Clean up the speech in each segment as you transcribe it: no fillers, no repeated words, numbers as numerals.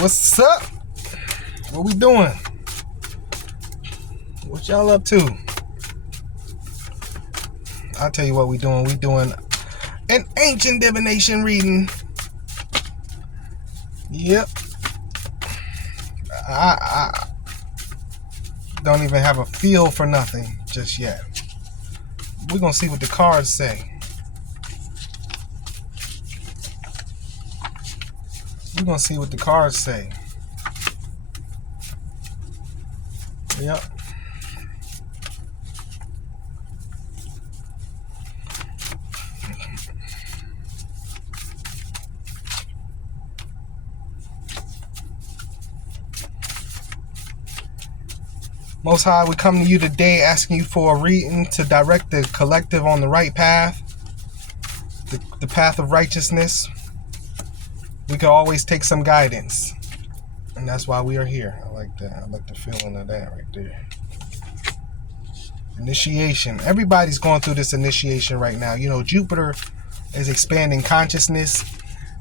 What's up? What we doing? What y'all up to? I'll tell you what we doing. We doing an ancient divination reading. Yep. I don't even have a feel for nothing just yet. We're gonna see what the cards say. We're gonna see what the cards say. Yep. Most High, we come to you today asking you for a reading to direct the collective on the right path, the path of righteousness. We can always take some guidance, and that's why we are here. I like that. I like the feeling of that right there. Initiation. Everybody's going through this initiation right now. You know, Jupiter is expanding consciousness.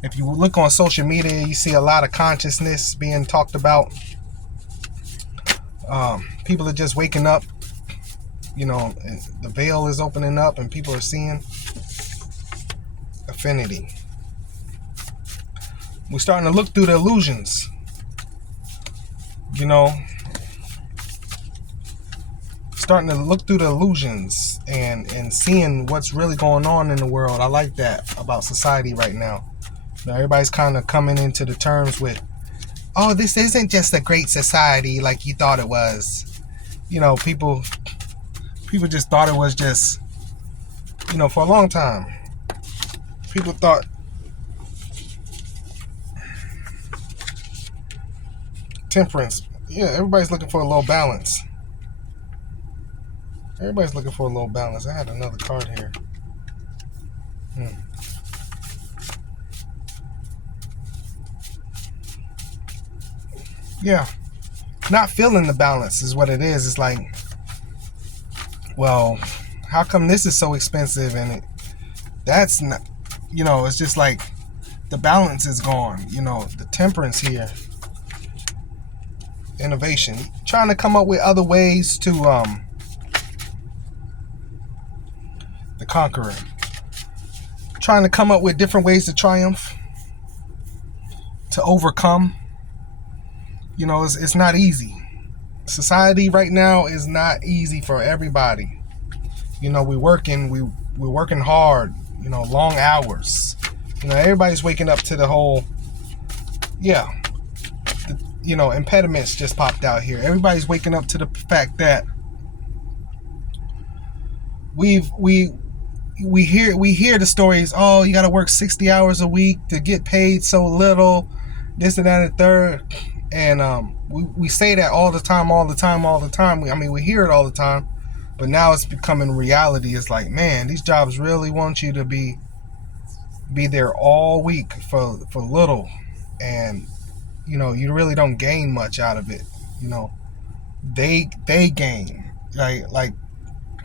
If you look on social media, you see a lot of consciousness being talked about. People are just waking up. You know, the veil is opening up and people are seeing affinity. We're starting to look through the illusions. You know, starting to look through the illusions and seeing what's really going on in the world. I like that about society right now. You know, everybody's kind of coming into the terms with, oh, this isn't just a great society like you thought it was. You know, people just thought it was just, you know, for a long time. People thought temperance. Yeah, everybody's looking for a little balance. Everybody's looking for a little balance. I had another card here. Yeah. Not feeling the balance is what it is. It's like, well, how come this is so expensive and that's not, you know, it's just like the balance is gone. You know, the temperance here. Innovation. Trying to come up with other ways to the conqueror. Trying to come up with different ways to triumph, to overcome. You know, it's not easy. Society right now is not easy for everybody. You know, we're working hard, you know, long hours. You know, everybody's waking up to the whole, you know, impediments just popped out here. Everybody's waking up to the fact that we hear the stories, oh, you got to work 60 hours a week to get paid so little, this and that and third. And we say that all the time. I mean, we hear it all the time, but now it's becoming reality. It's like, man, these jobs really want you to be there all week for little, and you know, you really don't gain much out of it. You know, they gain. Like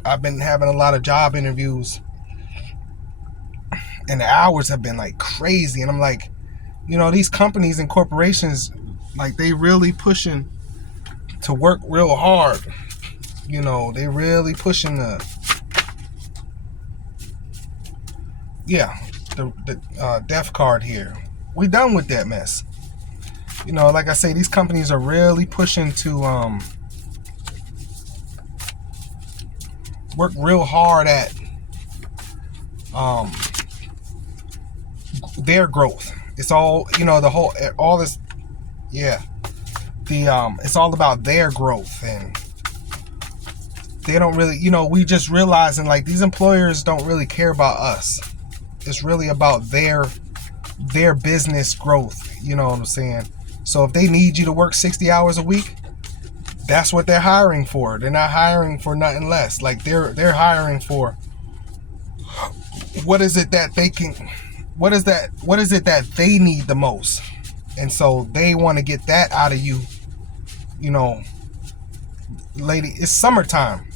I've been having a lot of job interviews, and the hours have been like crazy, and I'm like, you know, these companies and corporations, like, they really pushing to work real hard. You know, they really pushing the death card here. We done with that mess. You know, like I say, these companies are really pushing to work real hard at their growth. It's all, you know, all this. Yeah, it's all about their growth, and they don't really, you know, we just realizing like these employers don't really care about us. It's really about their business growth. You know what I'm saying? So if they need you to work 60 hours a week, that's what they're hiring for. They're not hiring for nothing less. Like they're hiring for what is it that they need the most. And so they want to get that out of you. You know, lady, it's summertime.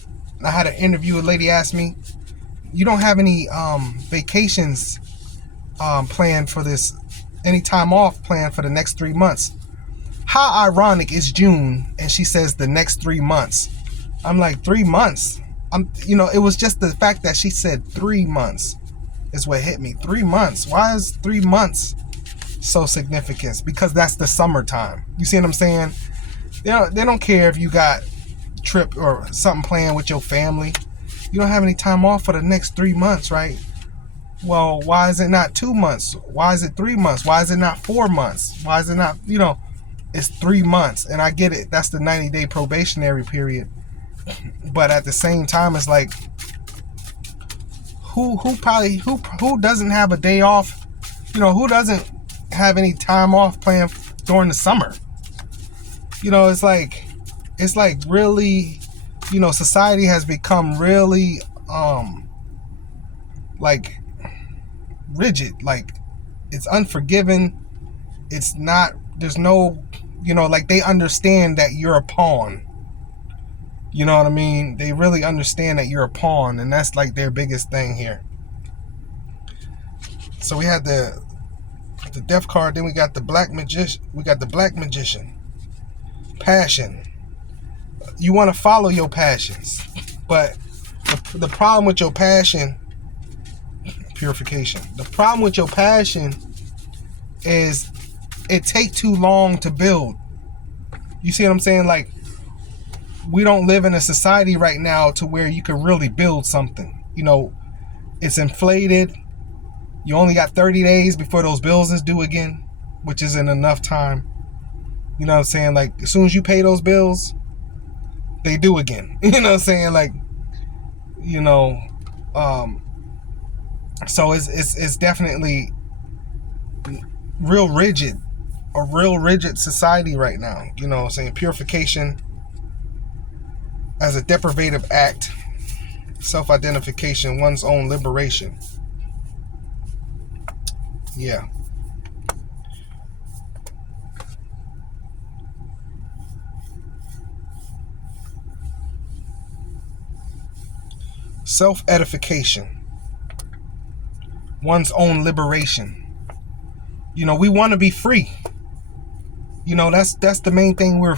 I had an interview, a lady asked me, you don't have any vacations planned for this, any time off planned for the next 3 months. How ironic, it's June and she says the next 3 months. I'm like, 3 months? It was just the fact that she said 3 months is what hit me. 3 months. Why is 3 months so significant? Because that's the summertime. You see what I'm saying? They don't care if you got a trip or something planned with your family. You don't have any time off for the next 3 months, right? Well, why is it not 2 months? Why is it 3 months? Why is it not 4 months? Why is it not, it's 3 months. And I get it. That's the 90-day probationary period. But at the same time, it's like, who doesn't have a day off? Who doesn't have any time off planned during the summer? It's like really, society has become really like rigid. Like, it's unforgiving. It's not, there's no, like, they understand that you're a pawn. You know what I mean? They really understand that you're a pawn, and that's like their biggest thing here. So we had the death card, then we got the black magician. Passion. You want to follow your passions, but the problem with your passion, purification. The problem with your passion is it take too long to build. You see what I'm saying? Like, we don't live in a society right now to where you can really build something. It's inflated. You only got 30 days before those bills is due again, which isn't enough time. You know what I'm saying? Like, as soon as you pay those bills, they do again. You know what I'm saying? Like, so it's definitely real rigid, a real rigid society right now. You know what I'm saying? Purification as a deprivative act, self-identification, one's own liberation. Yeah. Self-edification, one's own liberation. We want to be free. That's the main thing we're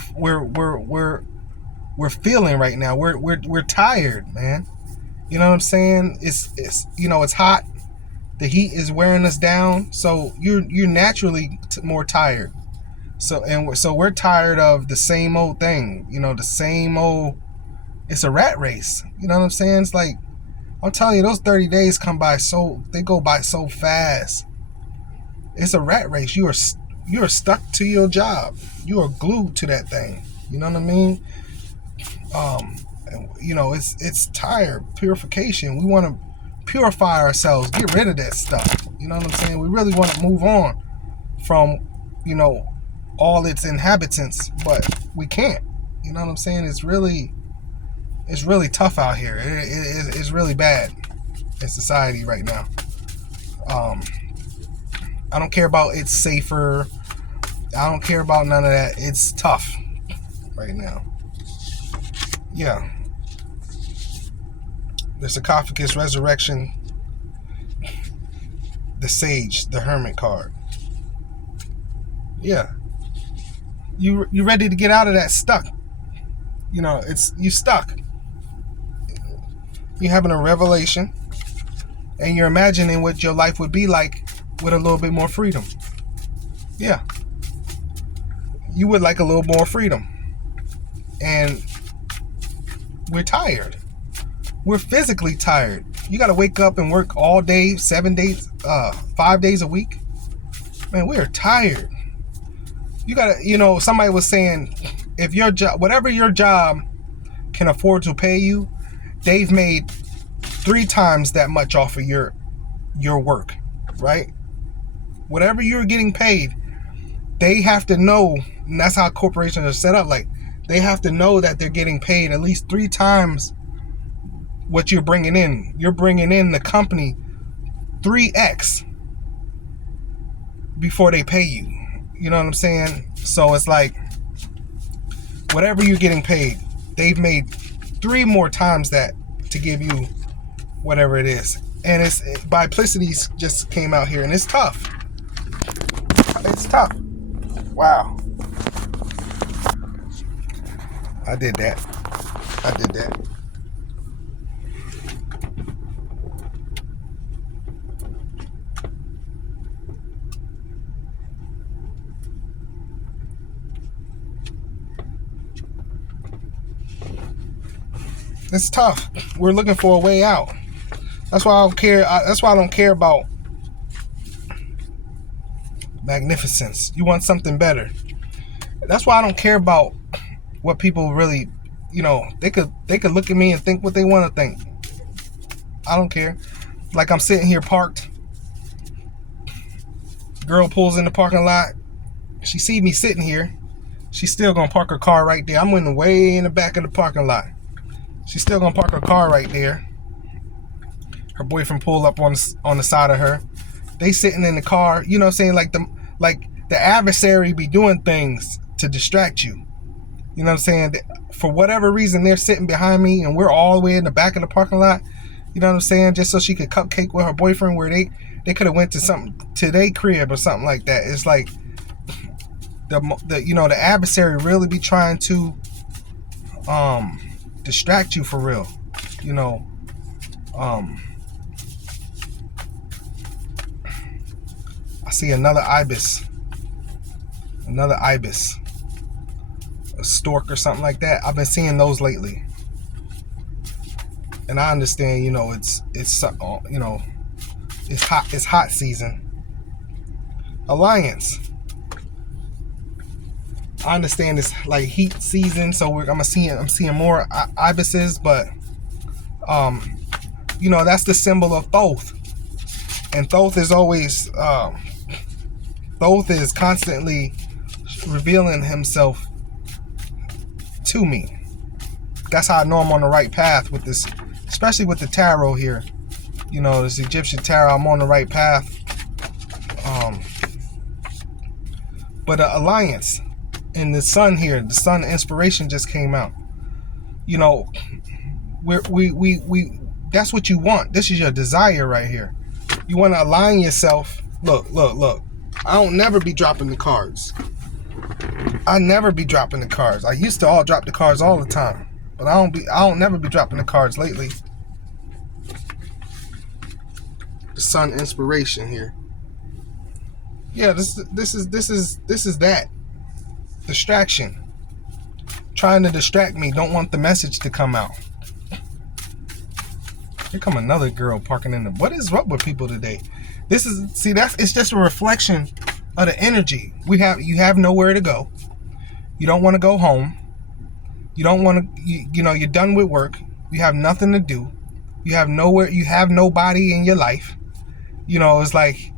feeling right now. We're tired, man. You know what I'm saying? It's hot. The heat is wearing us down. So you're naturally more tired. So we're tired of the same old thing. The same old. It's a rat race. You know what I'm saying? It's like, I'm telling you, those 30 days they go by so fast. It's a rat race. You are stuck to your job. You are glued to that thing. You know what I mean? It's tired. Purification. We want to purify ourselves, get rid of that stuff. You know what I'm saying? We really want to move on from, all its inhabitants, but we can't. You know what I'm saying? It's really tough out here. It's really bad in society right now. I don't care about it's safer. I don't care about none of that. It's tough right now. Yeah. The sarcophagus resurrection. The sage, the hermit card. Yeah. You ready to get out of that stuck. You stuck. You're having a revelation, and you're imagining what your life would be like with a little bit more freedom. Yeah. You would like a little more freedom. And we're tired. We're physically tired. You got to wake up and work all day, 7 days, 5 days a week. Man, we are tired. You got to, somebody was saying, if your job, whatever your job can afford to pay you, they've made 3 times that much off of your work, right? Whatever you're getting paid, they have to know, and that's how corporations are set up. Like, they have to know that they're getting paid at least 3 times what you're bringing in. You're bringing in the company 3x before they pay you. You know what I'm saying? So it's like, whatever you're getting paid, they've made 3 more times that to give you whatever it is. And Biplicities just came out here, and it's tough. It's tough. Wow. I did that. I did that. It's tough. We're looking for a way out. That's why I don't care. That's why I don't care about magnificence. You want something better. That's why I don't care about what people really, they could look at me and think what they want to think. I don't care. Like, I'm sitting here parked. Girl pulls in the parking lot. She see me sitting here. She's still gonna park her car right there. I'm way in the back of the parking lot. She's still gonna park her car right there. Her boyfriend pulled up on the side of her. They sitting in the car. You know what I'm saying? Like the adversary be doing things to distract you. You know what I'm saying? For whatever reason, they're sitting behind me and we're all the way in the back of the parking lot. You know what I'm saying? Just so she could cupcake with her boyfriend, where they could have went to their crib or something like that. It's like the adversary really be trying to distract you for real. I see another ibis, a stork or something like that. I've been seeing those lately, and I understand. It's hot season. Alliance. I understand it's like heat season, so I'm seeing more ibises, but that's the symbol of Thoth, and Thoth is always Thoth is constantly revealing himself to me. That's how I know I'm on the right path with this, especially with the tarot here. This Egyptian tarot, I'm on the right path. But Alliance and the sun here, the sun inspiration just came out. We that's what you want. This is your desire right here. You want to align yourself. Look. I don't never be dropping the cards. I never be dropping the cards. I used to all drop the cards all the time, but I don't never be dropping the cards lately. The sun inspiration here. Yeah, this is that distraction. Trying to distract me. Don't want the message to come out. Here come another girl parking in the. What is up with people today? It's just a reflection of the energy you have nowhere to go. You don't want to go home. You don't want to. You're done with work. You have nothing to do. You have nowhere. You have nobody in your life. It's like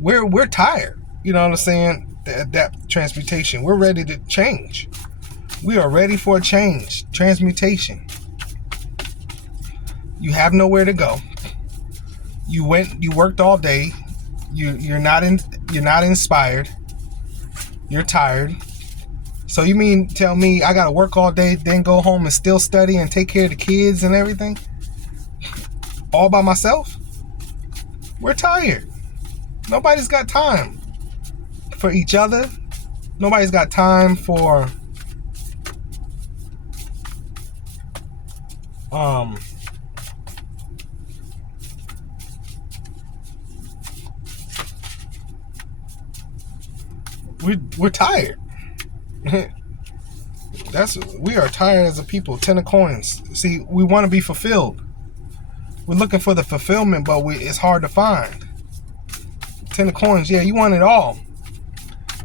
we're tired. You know what I'm saying? That transmutation. We're ready to change. We are ready for a change. Transmutation. You have nowhere to go. You worked all day. You're not inspired. You're tired. So you mean tell me I gotta work all day, then go home and still study and take care of the kids and everything? All by myself? We're tired. Nobody's got time for each other. Nobody's got time for we're tired. We are tired as a people. 10 of coins. See, we want to be fulfilled. We're looking for the fulfillment, but it's hard to find. 10 of coins. Yeah, you want it all.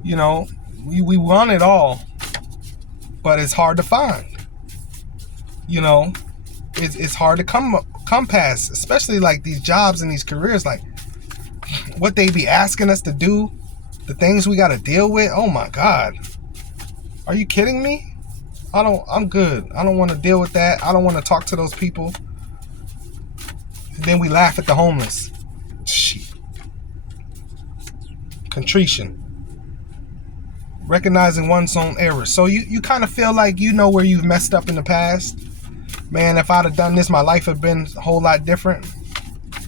We want it all, but it's hard to find. It's hard to come past, especially like these jobs and these careers, like what they be asking us to do, the things we got to deal with. Oh my God. Are you kidding me? I'm good. I don't want to deal with that. I don't want to talk to those people. And then we laugh at the homeless. Shit. Contrition. Recognizing one's own errors. So you kind of feel like where you've messed up in the past. Man, if I'd have done this, my life would have been a whole lot different.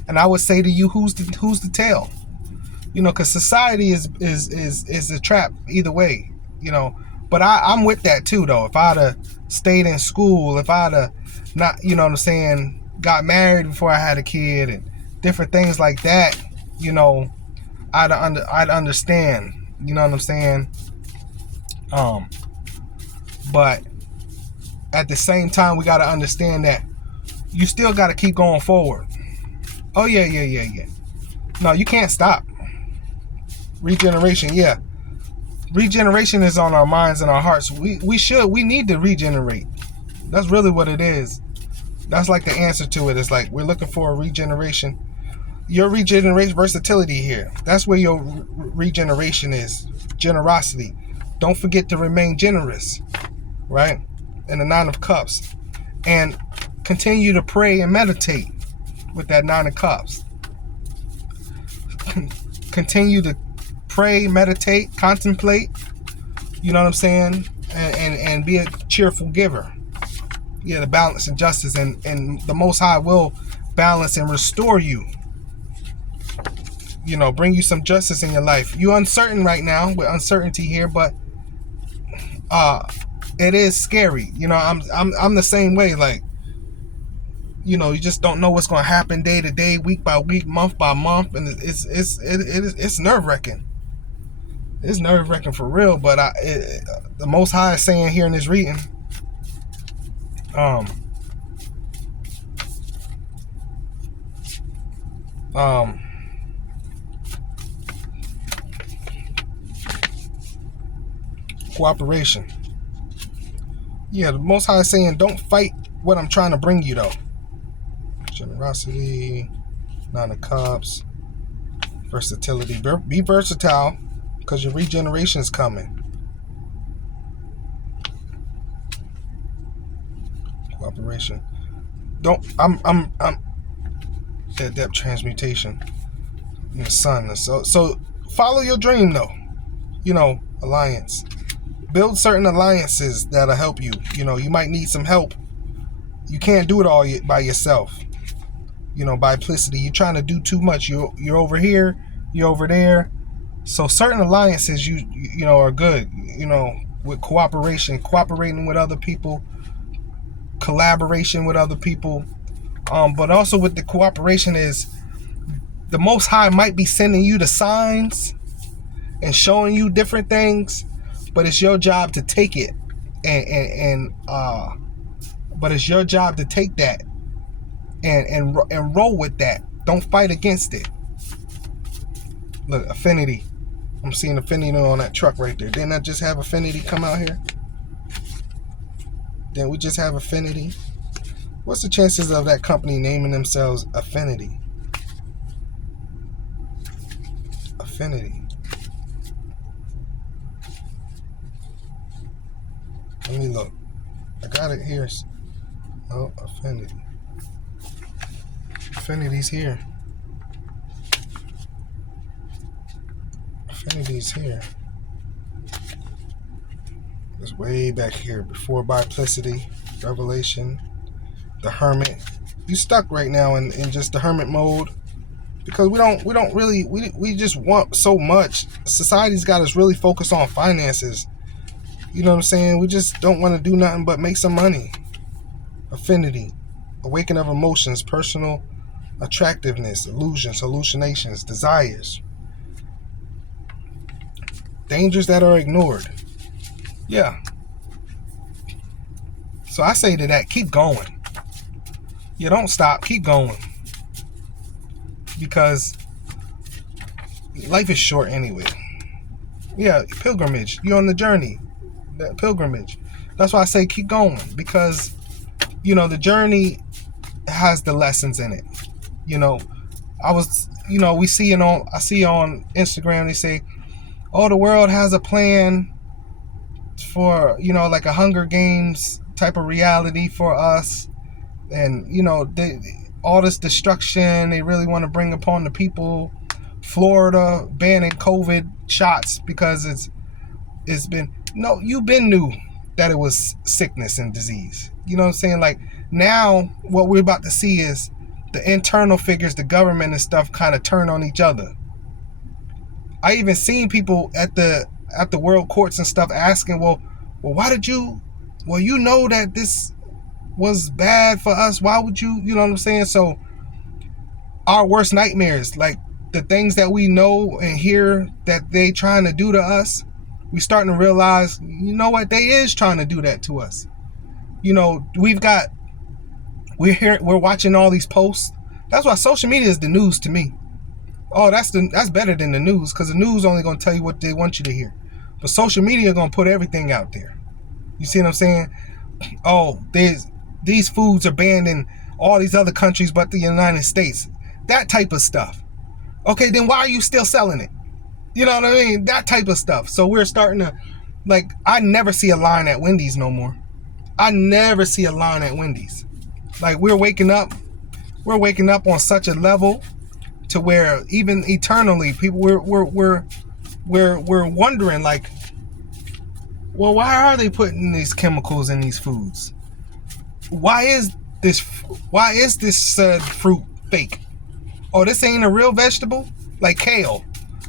And I would say to you, who's to tell? Because society is a trap either way. But I'm with that too, though. If I'd have stayed in school, if I'd have not, you know what I'm saying, got married before I had a kid and different things like that, you know, I'd understand. You know what I'm saying? But at the same time, we got to understand that you still got to keep going forward. Oh, yeah. No, you can't stop. Regeneration, yeah. Regeneration is on our minds and our hearts. We need to regenerate. That's really what it is. That's like the answer to it. It's like we're looking for a regeneration. Your regeneration, versatility here. That's where your regeneration is. Generosity. Don't forget to remain generous, right? And the Nine of Cups. And continue to pray and meditate with that Nine of Cups. Continue to pray, meditate, contemplate, you know what I'm saying? And be a cheerful giver. Yeah, the balance and justice, and the Most High will balance and restore you. You know, bring you some justice in your life. You're uncertain right now with uncertainty here, but it is scary. You know, I'm the same way. Like, you know, you just don't know what's going to happen day to day, week by week, month by month, and it's nerve wracking. It's nerve wracking for real. But the Most High is saying here in this reading, cooperation. Yeah, the Most High is saying, don't fight what I'm trying to bring you, though. Generosity, Nine of Cups, versatility. Be versatile, because your regeneration is coming. Cooperation. I'm that depth transmutation in the sun. So follow your dream, though. You know, alliance. Build certain alliances that'll help you. You know, you might need some help. You can't do it all by yourself. You know, biplicity. You're trying to do too much. You're over here. You're over there. So certain alliances, you know, are good. You know, with cooperation, cooperating with other people, collaboration with other people. But also with the cooperation is the Most High might be sending you the signs and showing you different things, but it's your job to take it but it's your job to take that and roll with that. Don't fight against it. Look, affinity. I'm seeing affinity on that truck right there. Didn't I just have affinity come out here? Didn't we just have affinity? What's the chances of that company naming themselves Affinity? Affinity. Let me look. I got it here. Oh, Affinity. Affinity's here. Affinity's here. It's way back here. Before Biplicity, Revelation, the Hermit. You stuck right now in just the Hermit mode. Because we don't really we just want so much. Society's got us really focused on finances. You know what I'm saying? We just don't want to do nothing but make some money. Affinity, awakening of emotions, personal attractiveness, illusions, hallucinations, desires, dangers that are ignored. Yeah. So I say to that, keep going. You don't stop, keep going. Because life is short anyway. Yeah, pilgrimage. You're on the journey. The pilgrimage. That's why I say keep going. Because, you know, the journey has the lessons in it. You know, I see on Instagram, they say, oh, the world has a plan for, you know, like a Hunger Games type of reality for us. And, you know, all this destruction they really want to bring upon the people. Florida banning COVID shots because it's been, no, you've been knew that it was sickness and disease. You know what I'm saying? Like, now what we're about to see is the internal figures, the government and stuff, kind of turn on each other. I even seen people at the world courts and stuff asking, well, Well, why did you? Well, you know that this was bad for us. Why would you? You know what I'm saying? So our worst nightmares, like the things that we know and hear that they trying to do to us, we starting to realize, you know what, they is trying to do that to us. You know, we're watching all these posts. That's why social media is the news to me. Oh, that's better than the news, because the news only gonna tell you what they want you to hear. But social media gonna put everything out there. You see what I'm saying? Oh, these foods are banned in all these other countries but the United States. That type of stuff. Okay, then why are you still selling it? You know what I mean? That type of stuff. So we're starting to, like, I never see a line at Wendy's no more. I never see a line at Wendy's. Like, we're waking up on such a level to where even eternally people we're wondering, like, well, why are they putting these chemicals in these foods? Why is this fruit fake? Oh, this ain't a real vegetable? Like kale.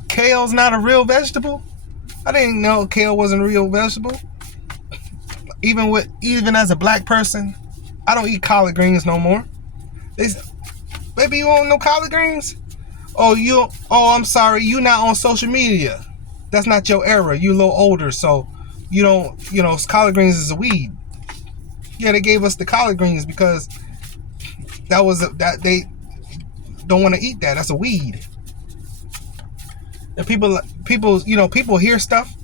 Kale's not a real vegetable? I didn't know kale wasn't a real vegetable. Even as a black person, I don't eat collard greens no more. Baby, you don't know collard greens? Oh, I'm sorry, you not on social media. That's not your era. You a little older, so you don't, collard greens is a weed. Yeah, they gave us the collard greens because that they don't want to eat that. That's a weed. And people hear stuff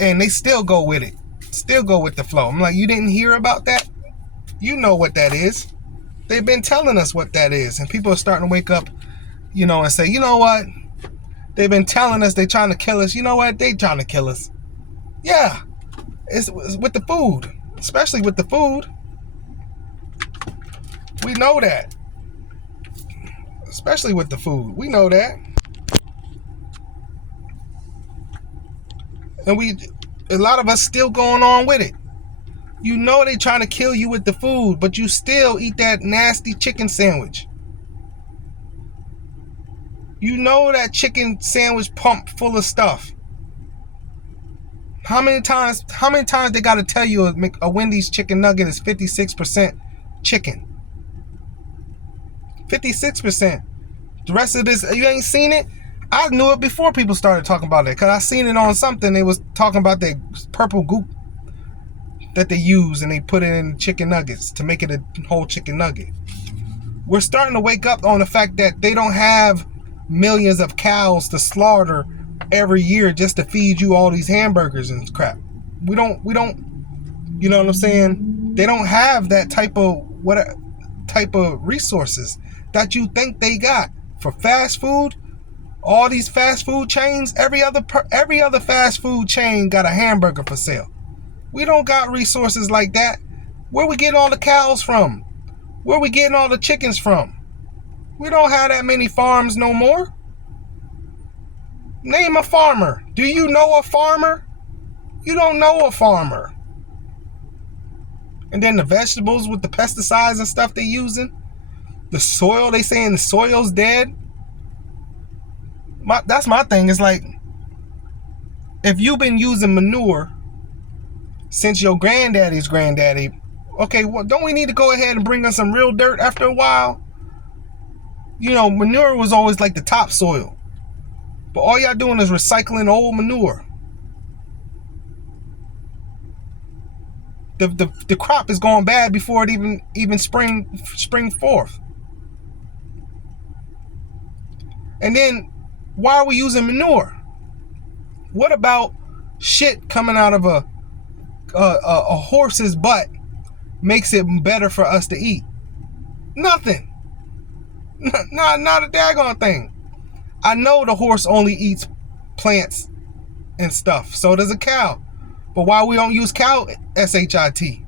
and they still go with it. Still go with the flow. I'm like, you didn't hear about that? You know what that is. They've been telling us what that is. And people are starting to wake up, and say, you know what? They've been telling us they're trying to kill us. You know what? They trying to kill us. Yeah. It's with the food. Especially with the food. We know that. Especially with the food. We know that. And a lot of us still going on with it. You know they trying to kill you with the food, but you still eat that nasty chicken sandwich. You know that chicken sandwich pumped full of stuff. How many times they got to tell you a Wendy's chicken nugget is 56% chicken? 56%. The rest of this, you ain't seen it? I knew it before people started talking about it, because I seen it on something. They was talking about that purple goop that they use and they put it in chicken nuggets to make it a whole chicken nugget. We're starting to wake up on the fact that they don't have millions of cows to slaughter every year just to feed you all these hamburgers and crap. We don't, you know what I'm saying? They don't have that type of resources that you think they got for fast food. All these fast food chains, every other fast food chain got a hamburger for sale. We don't got resources like that. Where we getting all the cows from? Where we getting all the chickens from? We don't have that many farms no more. Name a farmer. Do you know a farmer? You don't know a farmer. And then the vegetables with the pesticides and stuff they using. The soil, they saying the soil's dead. That's my thing. It's like, if you've been using manure since your granddaddy's granddaddy, okay, well, don't we need to go ahead and bring us some real dirt after a while? Manure was always like the topsoil. But all y'all doing is recycling old manure. The crop is going bad before it even spring forth. And then, why are we using manure? What about shit coming out of a horse's butt makes it better for us to eat? Nothing. Not a daggone thing. I know the horse only eats plants and stuff. So does a cow. But why we don't use cow S-H-I-T?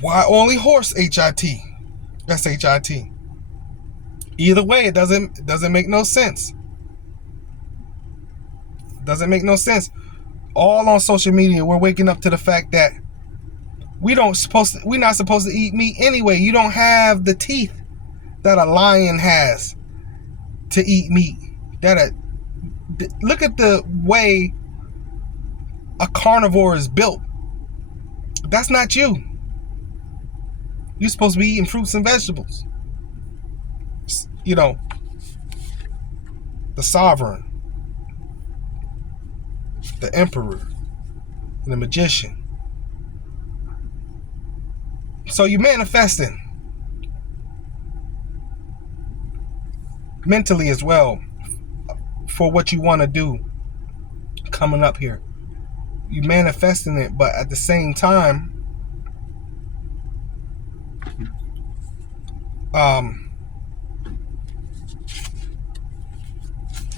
Why only horse H-I-T? S-H-I-T. Either way, it doesn't make no sense. Doesn't make no sense. All on social media, we're waking up to the fact that we're not supposed to eat meat anyway. You don't have the teeth that a lion has to eat meat. Look at the way a carnivore is built. That's not you. You're supposed to be eating fruits and vegetables. You know, the sovereign, the emperor, and the magician. So you're manifesting mentally as well for what you want to do coming up here. You manifesting it, but at the same time,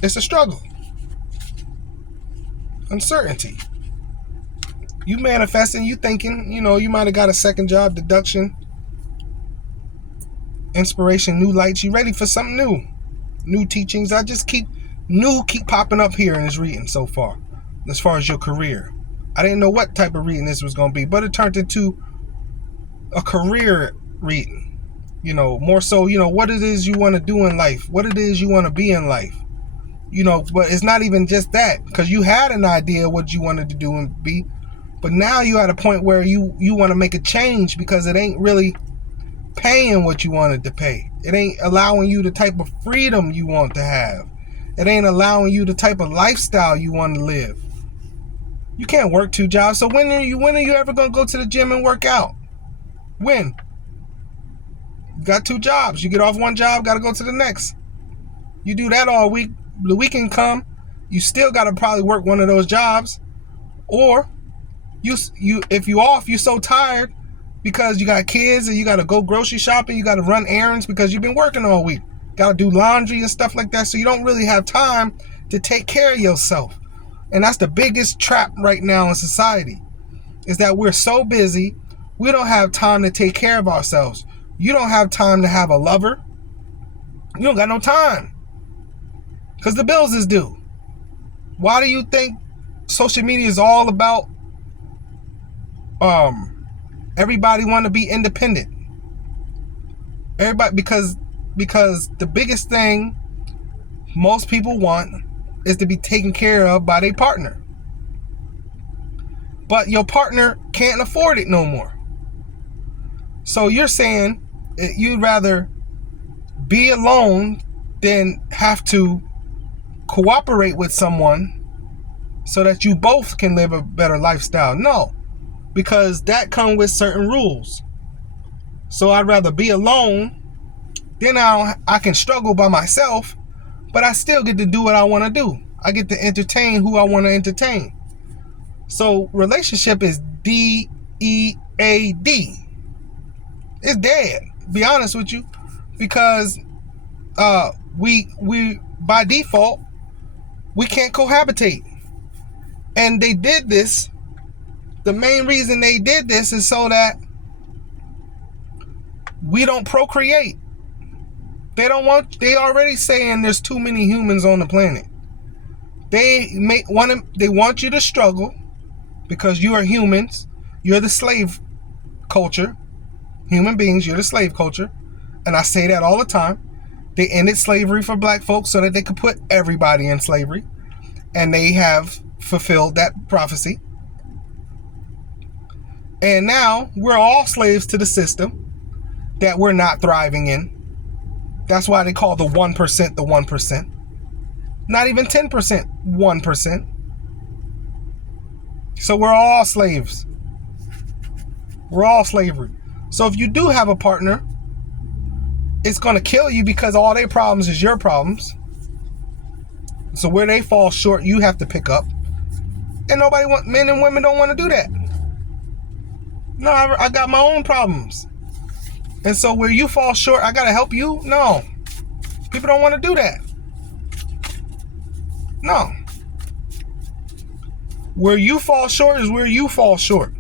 it's a struggle. Uncertainty. You manifesting, you thinking, you might have got a second job, deduction, inspiration, new lights. You ready for something new? New teachings. I just keep popping up here in this reading so far, as far as your career. I didn't know what type of reading this was going to be, but it turned into a career reading. More so, what it is you want to do in life, what it is you want to be in life. But it's not even just that, because you had an idea what you wanted to do and be, but now you're at a point where you want to make a change because it ain't really paying what you wanted to pay. It ain't allowing you the type of freedom you want to have. It ain't allowing you the type of lifestyle you want to live. You can't work 2 jobs. So when are you ever going to go to the gym and work out? When? You got 2 jobs. You get off one job, got to go to the next. You do that all week. The weekend come, you still got to probably work one of those jobs. Or if you off, you're so tired because you got kids and you got to go grocery shopping, you got to run errands because you've been working all week. Got to do laundry and stuff like that. So you don't really have time to take care of yourself. And that's the biggest trap right now in society, is that we're so busy, we don't have time to take care of ourselves. You don't have time to have a lover. You don't got no time because the bills is due. Why do you think social media is all about everybody want to be independent? Everybody, because the biggest thing most people want is to be taken care of by their partner. But your partner can't afford it no more. So you're saying you'd rather be alone than have to cooperate with someone so that you both can live a better lifestyle. No, because that comes with certain rules. So I'd rather be alone, then I can struggle by myself, but I still get to do what I want to do. I get to entertain who I want to entertain. So relationship is DEAD. It's dead, be honest with you, because we by default we can't cohabitate. And they did this. The main reason they did this is so that we don't procreate. They already saying there's too many humans on the planet. They want you to struggle because you are humans. You're the slave culture. Human beings, you're the slave culture. And I say that all the time. They ended slavery for black folks so that they could put everybody in slavery. And they have fulfilled that prophecy. And now we're all slaves to the system that we're not thriving in. That's why they call the 1% the 1%. Not even 10%, 1%. So we're all slaves. We're all slavery. So if you do have a partner, it's going to kill you because all their problems is your problems. So where they fall short, you have to pick up. And men and women don't want to do that. No, I got my own problems. And so where you fall short, I got to help you? No. People don't want to do that. No. Where you fall short is where you fall short.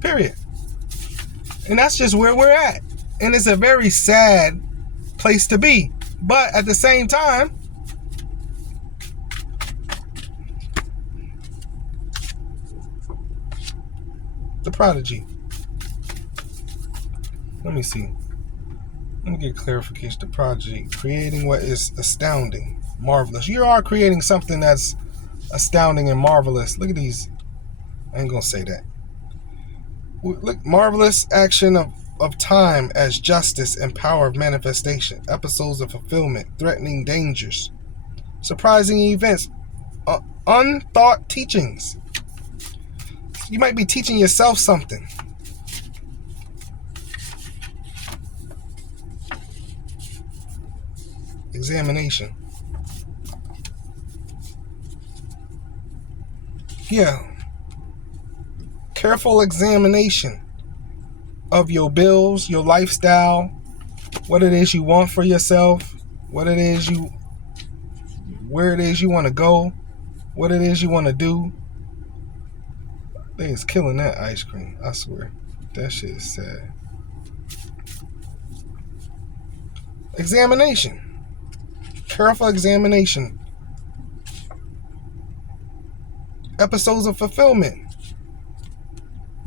Period. And that's just where we're at. And it's a very sad place to be. But at the same time, the prodigy. Let me see. Let me get clarification. The prodigy. Creating what is astounding, marvelous. You are creating something that's astounding and marvelous. Look at these. I ain't gonna say that. Look, marvelous action of time as justice and power of manifestation. Episodes of fulfillment, threatening dangers, surprising events, unthought teachings. You might be teaching yourself something. Examination. Yeah. Careful examination of your bills, your lifestyle, what it is you want for yourself, where it is you want to go, what it is you want to do. They is killing that ice cream, I swear. That shit is sad. Examination. Careful examination. Episodes of fulfillment.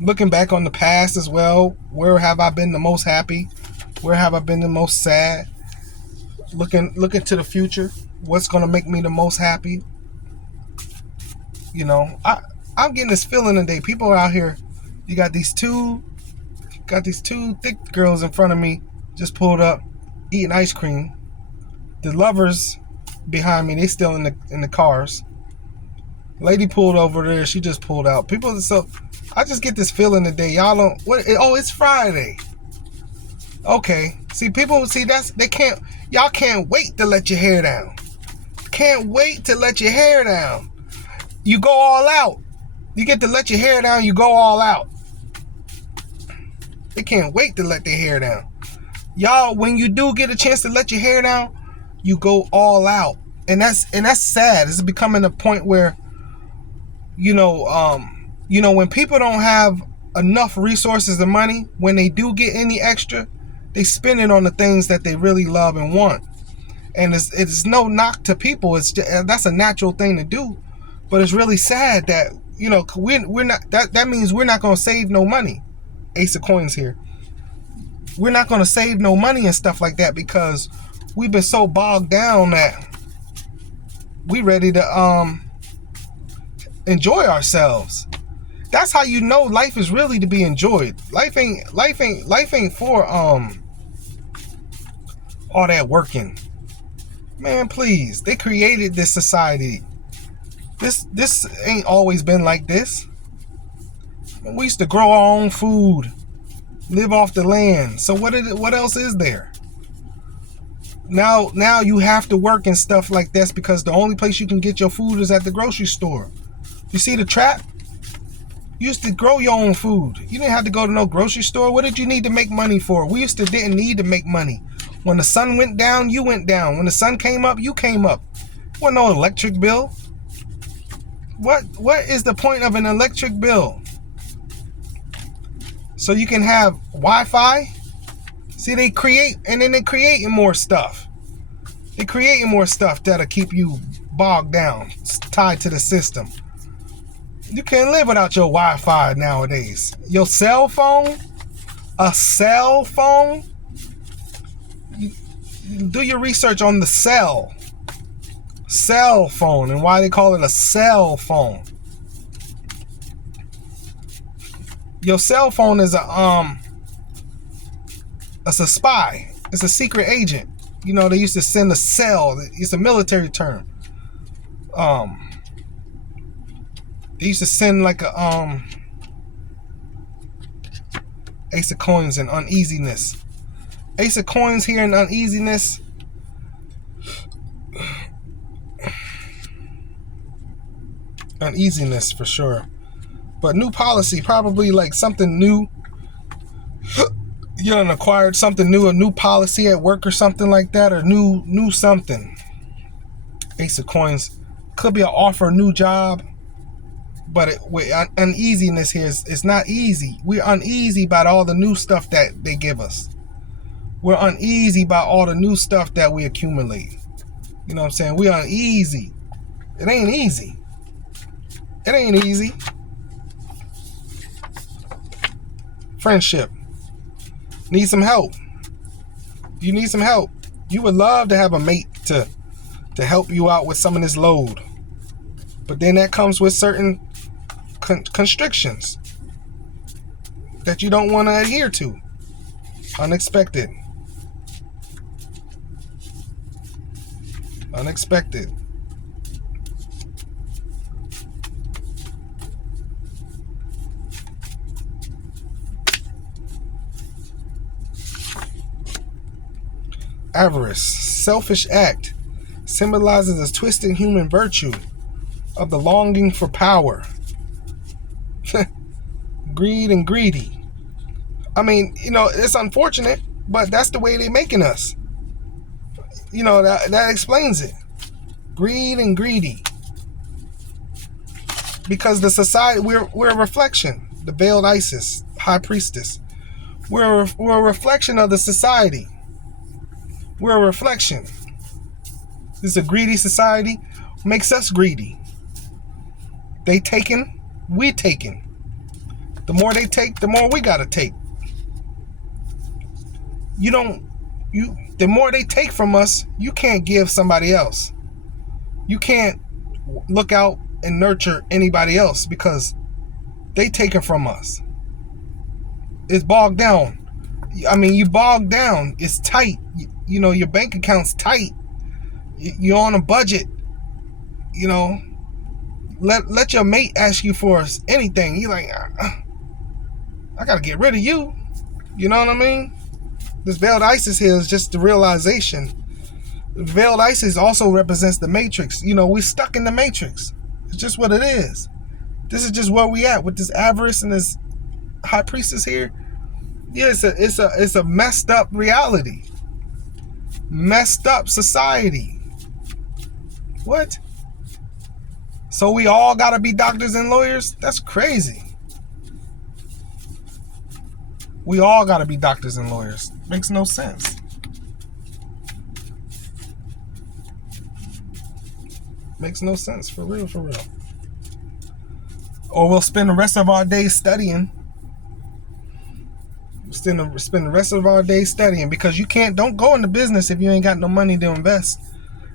Looking back on the past as well. Where have I been the most happy? Where have I been the most sad? Looking to the future. What's going to make me the most happy? You know, I'm getting this feeling today. People are out here. You got these two thick girls in front of me, just pulled up, eating ice cream. The lovers behind me, they still in the cars. Lady pulled over there. She just pulled out. People, so I just get this feeling today. Y'all don't. What? Oh, it's Friday. Okay. See, people. See, y'all can't wait to let your hair down. Can't wait to let your hair down. You go all out. You get to let your hair down. You go all out. They can't wait to let their hair down. Y'all, when you do get a chance to let your hair down, you go all out, and that's sad. It's becoming a point where, when people don't have enough resources and money, when they do get any extra, they spend it on the things that they really love and want. And it's no knock to people. It's just, that's a natural thing to do, but it's really sad that we're not. That means we're not going to save no money. Ace of Coins here. We're not going to save no money and stuff like that because we've been so bogged down that we ready to enjoy ourselves. That's how you know life is really to be enjoyed. Life ain't for all that working. Man, please. They created this society. This ain't always been like this. We used to grow our own food, live off the land. So what else is there? Now you have to work and stuff like this because the only place you can get your food is at the grocery store. You see the trap? You used to grow your own food. You didn't have to go to no grocery store. What did you need to make money for? We didn't need to make money. When the sun went down, you went down. When the sun came up, you came up. Wasn't no electric bill. What is the point of an electric bill? So you can have Wi-Fi? See, they creating more stuff. They creating more stuff that'll keep you bogged down, tied to the system. You can't live without your Wi-Fi nowadays. Your cell phone? A cell phone? You do your research on the cell phone and why they call it a cell phone. Your cell phone is it's a spy. It's a secret agent. They used to send a cell. It's a military term. They used to send like a Ace of Coins and uneasiness. Ace of Coins here and uneasiness. Uneasiness for sure. But new policy, probably like something new. You done acquired something new, a new policy at work or something like that, or new something. Ace of Coins could be an offer, a new job, but with uneasiness here, it's not easy. We're uneasy about all the new stuff that they give us. We're uneasy about all the new stuff that we accumulate. You know what I'm saying? We're uneasy. It ain't easy. It ain't easy. Friendship. Need some help. You need some help. You would love to have a mate to help you out with some of this load. But then that comes with certain constrictions that you don't want to adhere to. Unexpected. Avarice, selfish act, symbolizes a twisted human virtue of the longing for power. Greed and greedy. I mean, it's unfortunate, but that's the way they're making us. That explains it. Greed and greedy. Because the society, we're a reflection. The veiled Isis, high priestess. We're a reflection of the society. We're a reflection. This is a greedy society. Makes us greedy. They taking, we taking. The more they take, the more we gotta take. The more they take from us, you can't give somebody else. You can't look out and nurture anybody else because they taking from us. It's bogged down. I mean, you bogged down. It's tight. Your bank account's tight. You're on a budget. Let your mate ask you for anything. You're like, I gotta get rid of you. You know what I mean? This veiled Isis here is just the realization. Veiled Isis also represents the Matrix. We're stuck in the Matrix. It's just what it is. This is just where we at with this avarice and this high priestess here. Yeah, it's a messed up reality. Messed up society. What? So we all gotta be doctors and lawyers? That's crazy. We all gotta be doctors and lawyers. Makes no sense. Makes no sense, for real. Or we'll spend the rest of our days studying. Spend the rest of our days studying, because don't go into business if you ain't got no money to invest.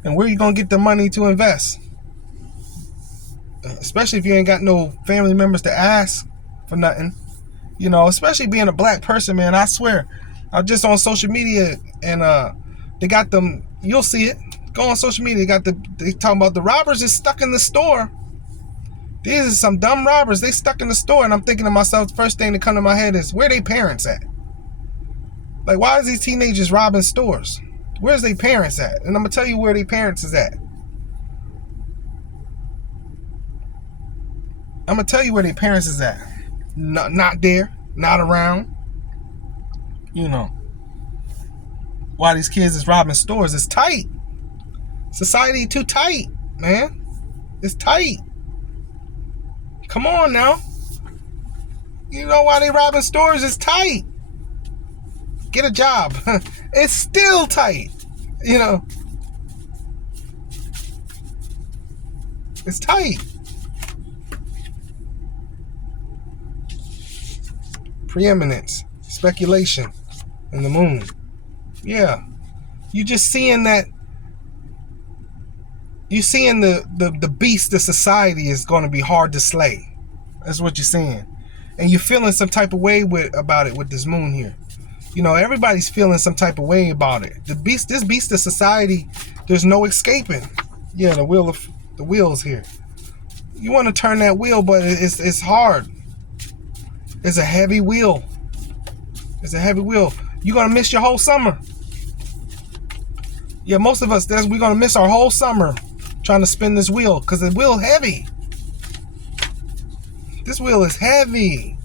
And where you gonna get the money to invest? Especially if you ain't got no family members to ask for nothing. Especially being a black person, man. I swear, I'm just on social media and they got them. You'll see it. Go on social media. They talking about the robbers is stuck in the store. These are some dumb robbers. They stuck in the store, and I'm thinking to myself, the first thing that come to my head is, where they parents at? Like, why is these teenagers robbing stores? Where's their parents at? And I'm gonna tell you where their parents is at. I'm gonna tell you where their parents is at. Not there, not around. Why these kids is robbing stores? It's tight. Society too tight, man. It's tight. Come on now. You know why they robbing stores? It's tight. Get a job. It's still tight. It's tight. Preeminence, speculation, and the moon. Yeah. You just seeing that. You seeing the beast of society is going to be hard to slay. That's what you're seeing. And you're feeling some type of way about it with this moon here. Everybody's feeling some type of way about it. This beast of society, there's no escaping. Yeah, the wheels here. You want to turn that wheel, but it's hard. It's a heavy wheel. You're going to miss your whole summer. Yeah, most of us, we're going to miss our whole summer trying to spin this wheel, because the wheel heavy. This wheel is heavy.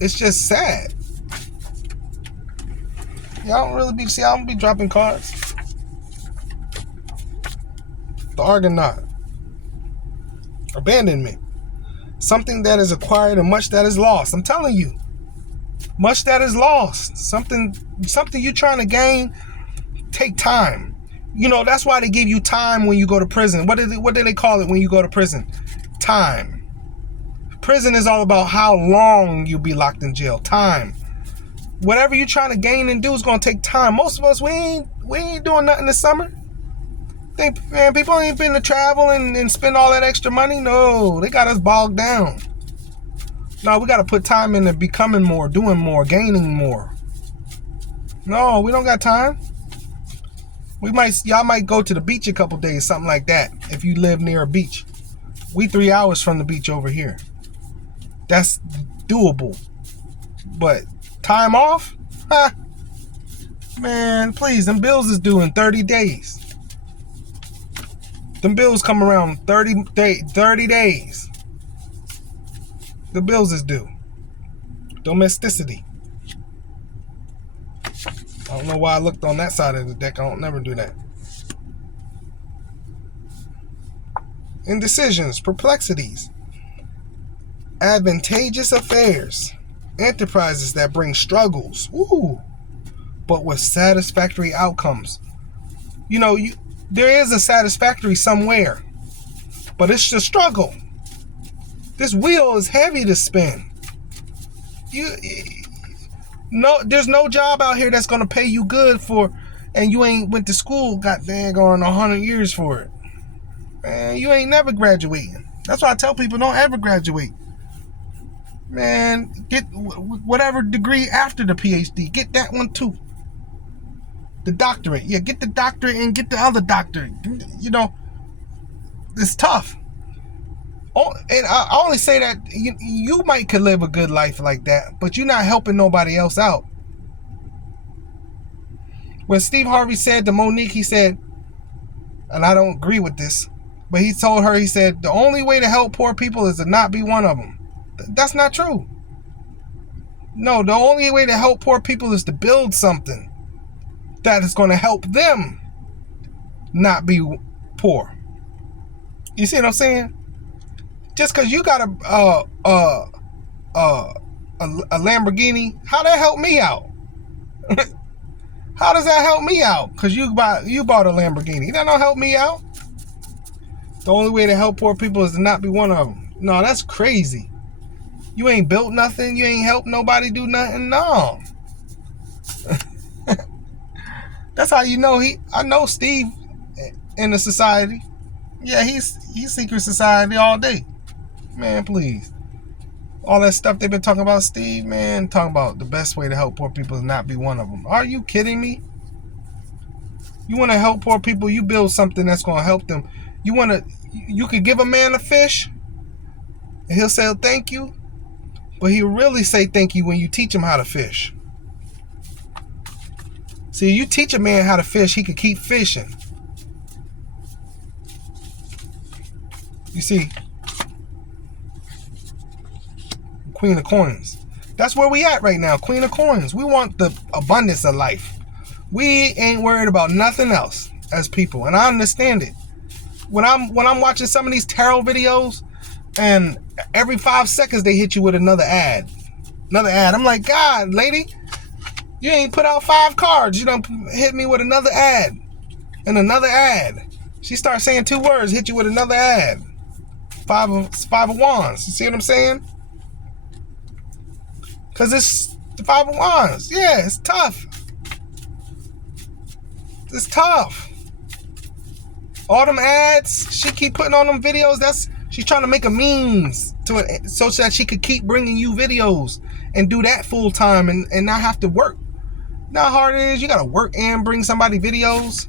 It's just sad. I don't be dropping cards. The Argonaut. Abandonment. Something that is acquired and much that is lost. I'm telling you. Much that is lost. Something you're trying to gain, take time. That's why they give you time when you go to prison. What do they call it when you go to prison? Time. Prison is all about how long you'll be locked in jail. Time. Whatever you're trying to gain and do is going to take time. Most of us, we ain't doing nothing this summer. Think, man, people ain't been to travel and spend all that extra money? No, they got us bogged down. No, we got to put time into becoming more, doing more, gaining more. No, we don't got time. Y'all might go to the beach a couple days, something like that, if you live near a beach. We 3 hours from the beach over here. That's doable. But time off? Ha! Man, please, them bills is due in 30 days. Them bills come around 30 days. The bills is due. Domesticity. I don't know why I looked on that side of the deck. I don't never do that. Indecisions, perplexities, advantageous affairs, enterprises that bring struggles, but with satisfactory outcomes. There is a satisfactory somewhere, but it's the struggle. This wheel is heavy to spin. There's no job out here that's gonna pay you good and you ain't went to school, got dang on 100 years for it. Man, you ain't never graduating. That's why I tell people, don't ever graduate. Man, get whatever degree after the PhD. Get that one too. The doctorate. Yeah, get the doctorate and get the other doctorate. It's tough. And I only say that you could live a good life like that, but you're not helping nobody else out. When Steve Harvey said to Monique, he said, and I don't agree with this, but he told her, he said, the only way to help poor people is to not be one of them. That's not true. No, the only way to help poor people is to build something that is going to help them not be poor. You see what I'm saying? Just because you got a Lamborghini, how that help me out? How does that help me out? Because you bought a Lamborghini. That don't help me out. The only way to help poor people is to not be one of them. No, that's crazy. You ain't built nothing. You ain't helped nobody do nothing. No. That's how you know I know Steve in the society. Yeah, he's secret society all day. Man, please. All that stuff they've been talking about Steve, man, talking about the best way to help poor people is not be one of them. Are you kidding me? You want to help poor people, you build something that's going to help them. You could give a man a fish and he'll say thank you, but he'll really say thank you when you teach him how to fish. See, you teach a man how to fish, he could keep fishing. You see, Queen of Coins. That's where we at right now, Queen of Coins. We want the abundance of life. We ain't worried about nothing else as people, and I understand it. When I'm watching some of these tarot videos, and every 5 seconds they hit you with another ad. I'm like, God, lady, you ain't put out 5 cards. You done hit me with another ad and another ad. She starts saying 2 words, hit you with another ad. Five of Wands. You see what I'm saying? Because it's the 5 of Wands. Yeah, it's tough. It's tough. All them ads she keep putting on them videos, she's trying to make a means to it so that she could keep bringing you videos and do that full time and not have to work. You know how hard it is? You got to work and bring somebody videos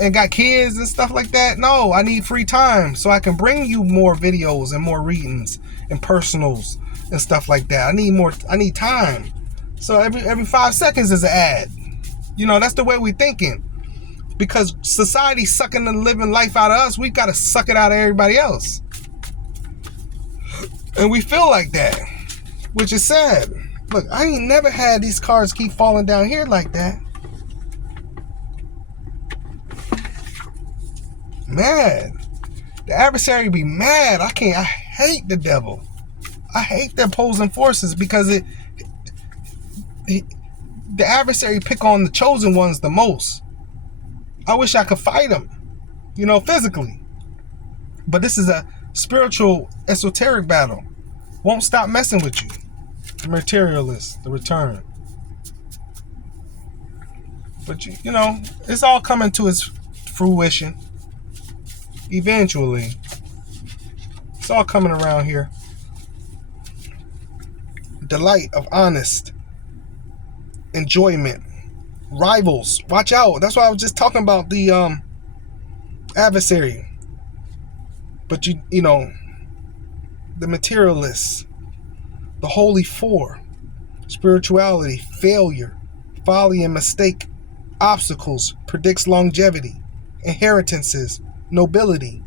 and got kids and stuff like that. No, I need free time so I can bring you more videos and more readings and personals and stuff like that. I need time. So every 5 seconds is an ad. That's the way we thinking. Because society's sucking the living life out of us, we've got to suck it out of everybody else. And we feel like that, which is sad. Look, I ain't never had these cards keep falling down here like that. Mad. The adversary be mad. I hate the devil. I hate the opposing forces because the adversary pick on the chosen ones the most. I wish I could fight him, physically. But this is a spiritual, esoteric battle. Won't stop messing with you. The materialist, the return. But it's all coming to its fruition. Eventually. It's all coming around here. Delight of honest enjoyment. Rivals. Watch out. That's why I was just talking about the adversary. But you know, the materialists, the holy four, spirituality, failure, folly and mistake, obstacles, predicts longevity, inheritances, nobility.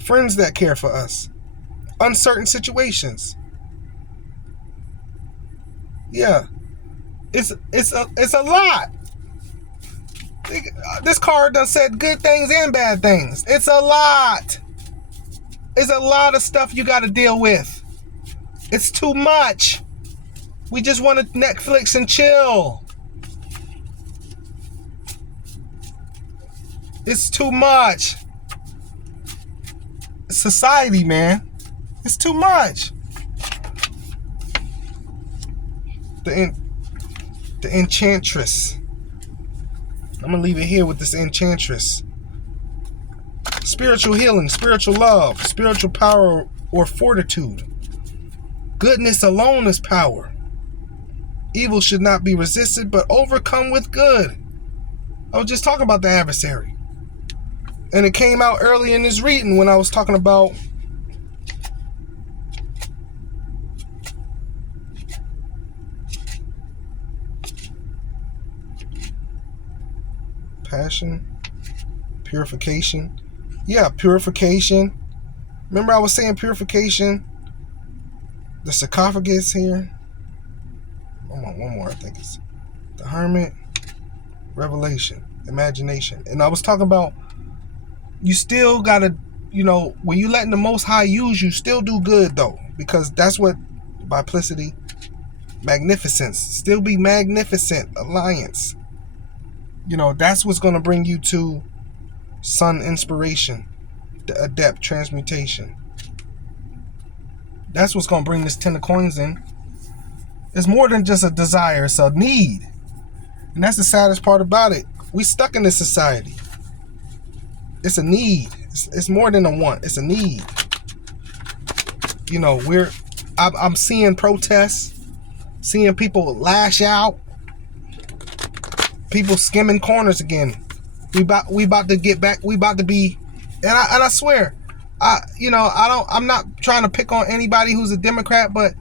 Friends that care for us. Uncertain situations. Yeah. It's a lot. This card done said good things and bad things. It's a lot. It's a lot of stuff you got to deal with. It's too much. We just want to Netflix and chill. It's too much. Society, man. It's too much. The Enchantress. I'm going to leave it here with this Enchantress. Spiritual healing, spiritual love, spiritual power or fortitude. Goodness alone is power. Evil should not be resisted, but overcome with good. I was just talking about the adversary. And it came out early in this reading when I was talking about passion, purification. Yeah, purification. Remember I was saying purification? The sarcophagus here. One more, I think it's the Hermit, Revelation, Imagination. And I was talking about you still gotta, you know, when you letting the Most High use you, still do good though. Because that's what biplicity, magnificence, still be magnificent, alliance. You know, that's what's gonna bring you to sun inspiration, the adept transmutation. That's what's gonna bring this 10 of coins in. It's more than just a desire, it's a need. And that's the saddest part about it. We stuck in this society. It's a need. It's more than a want. It's a need. You know, I'm seeing protests, seeing people lash out, people skimming corners again. We about to get back. We about to be, and I swear, I'm not trying to pick on anybody who's a Democrat, but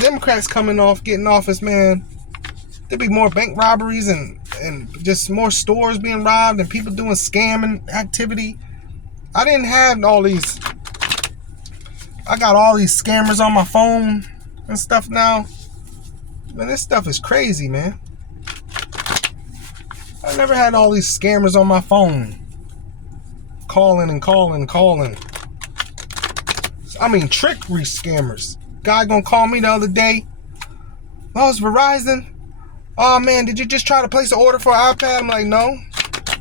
Democrats getting office, man. There'd be more bank robberies and just more stores being robbed and people doing scamming activity. I didn't have all these. I got all these scammers on my phone and stuff now. Man, this stuff is crazy, man. I never had all these scammers on my phone. Calling. I mean, trickery scammers. Guy gonna call me the other day. Oh, it's Verizon. Oh man, did you just try to place an order for an iPad? I'm like, no.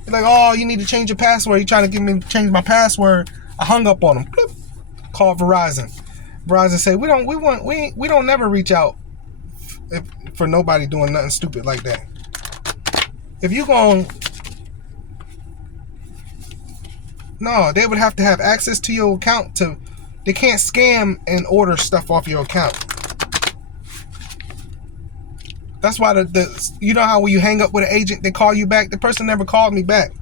He's like, oh, you need to change your password. You trying to get me to change my password? I hung up on him. Bloop. Called Verizon. Verizon said, we don't never reach out for nobody doing nothing stupid like that. If you gon' no, they would have to have access to your account they can't scam and order stuff off your account. That's why you know how when you hang up with an agent, they call you back? The person never called me back.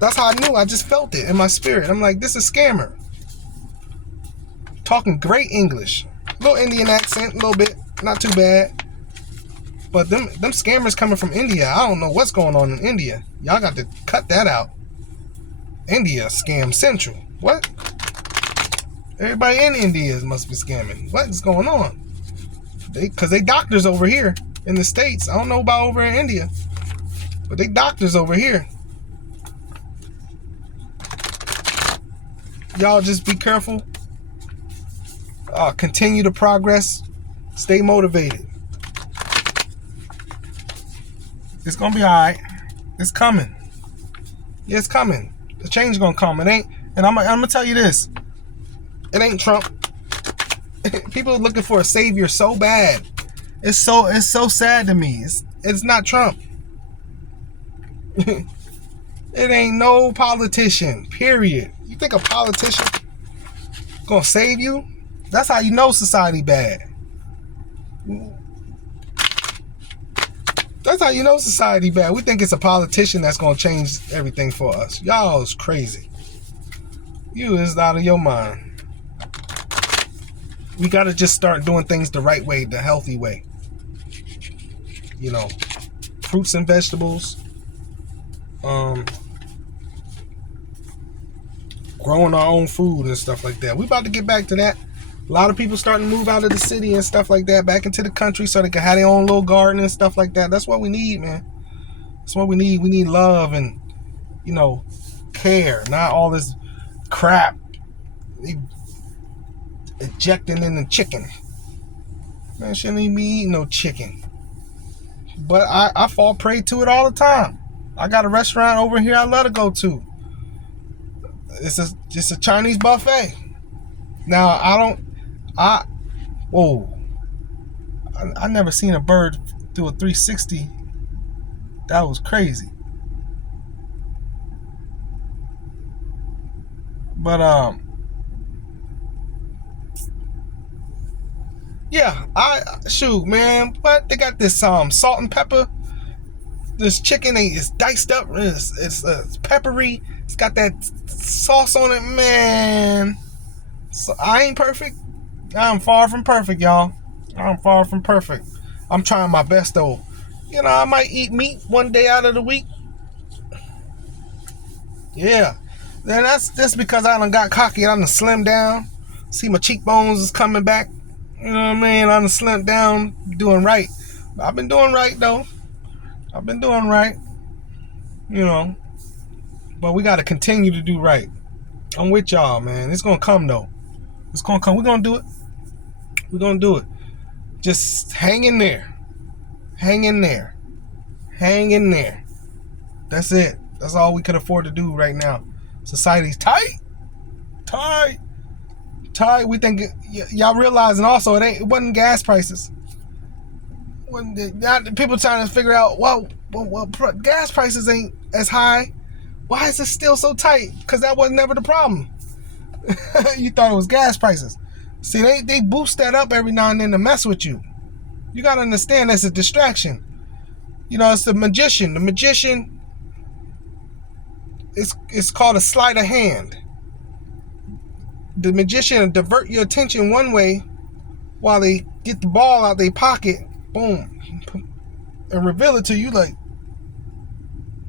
That's how I knew. I just felt it in my spirit. I'm like, this is a scammer. Talking great English. Little Indian accent, a little bit. Not too bad. But them scammers coming from India, I don't know what's going on in India. Y'all got to cut that out. India, scam central. What? Everybody in India must be scamming. What is going on? Because they doctors over here in the States. I don't know about over in India, but they doctors over here. Y'all just be careful. Continue to progress. Stay motivated. It's gonna be all right. It's coming. Yeah, it's coming. The change gonna come. It ain't. And I'm gonna tell you this. It ain't Trump. People are looking for a savior so bad. It's so sad to me. It's not Trump. It ain't no politician, period. You think a politician gonna save you? That's how you know society bad. That's how you know society bad. We think it's a politician that's gonna change everything for us. Y'all is crazy. You is out of your mind. We gotta just start doing things the right way, the healthy way. You know, fruits and vegetables. Growing our own food and stuff like that. We about to get back to that. A lot of people starting to move out of the city and stuff like that, back into the country so they can have their own little garden and stuff like that. That's what we need, man. That's what we need. We need love and, you know, care, not all this crap ejecting in the chicken. Man, shouldn't even be eating no chicken. But I fall prey to it all the time. I got a restaurant over here I love to go to. It's just a Chinese buffet. Now I never seen a bird do a 360. That was crazy. But yeah, shoot, man. But they got this salt and pepper. This chicken is diced up. It's peppery. It's got that sauce on it, man. So I ain't perfect. I'm far from perfect, y'all. I'm far from perfect. I'm trying my best, though. You know, I might eat meat one day out of the week. Yeah. Then that's because I done got cocky. I done slimmed down. See, my cheekbones is coming back. You know what I mean? I done slimmed down, doing right. I've been doing right, though. I've been doing right. You know. But we got to continue to do right. I'm with y'all, man. It's going to come, though. It's going to come. We're going to do it. We're going to do it. Just hang in there. Hang in there. Hang in there. That's it. That's all we can afford to do right now. Society's tight. Tight. Tight. We think, y'all realizing also it wasn't gas prices. People trying to figure out, well, gas prices ain't as high. Why is it still so tight? Because that was never the problem. You thought it was gas prices. See, they boost that up every now and then to mess with you. You got to understand that's a distraction. You know, it's the magician. The magician, it's called a sleight of hand. The magician will divert your attention one way while they get the ball out their pocket, boom, and reveal it to you like,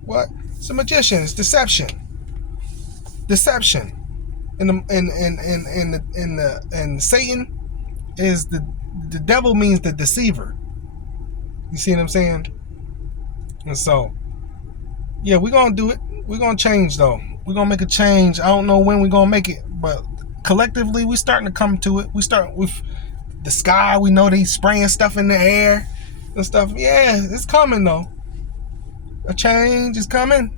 what? It's a magician. It's deception. Deception. And Satan is the devil means the deceiver. You see what I'm saying? And so, yeah, we're gonna do it. We're gonna change though. We're gonna make a change. I don't know when we're gonna make it, but collectively we're starting to come to it. We start with the sky. We know they spraying stuff in the air and stuff. Yeah, it's coming though. A change is coming.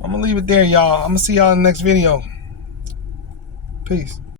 I'm gonna leave it there, y'all. I'm gonna see y'all in the next video. Peace.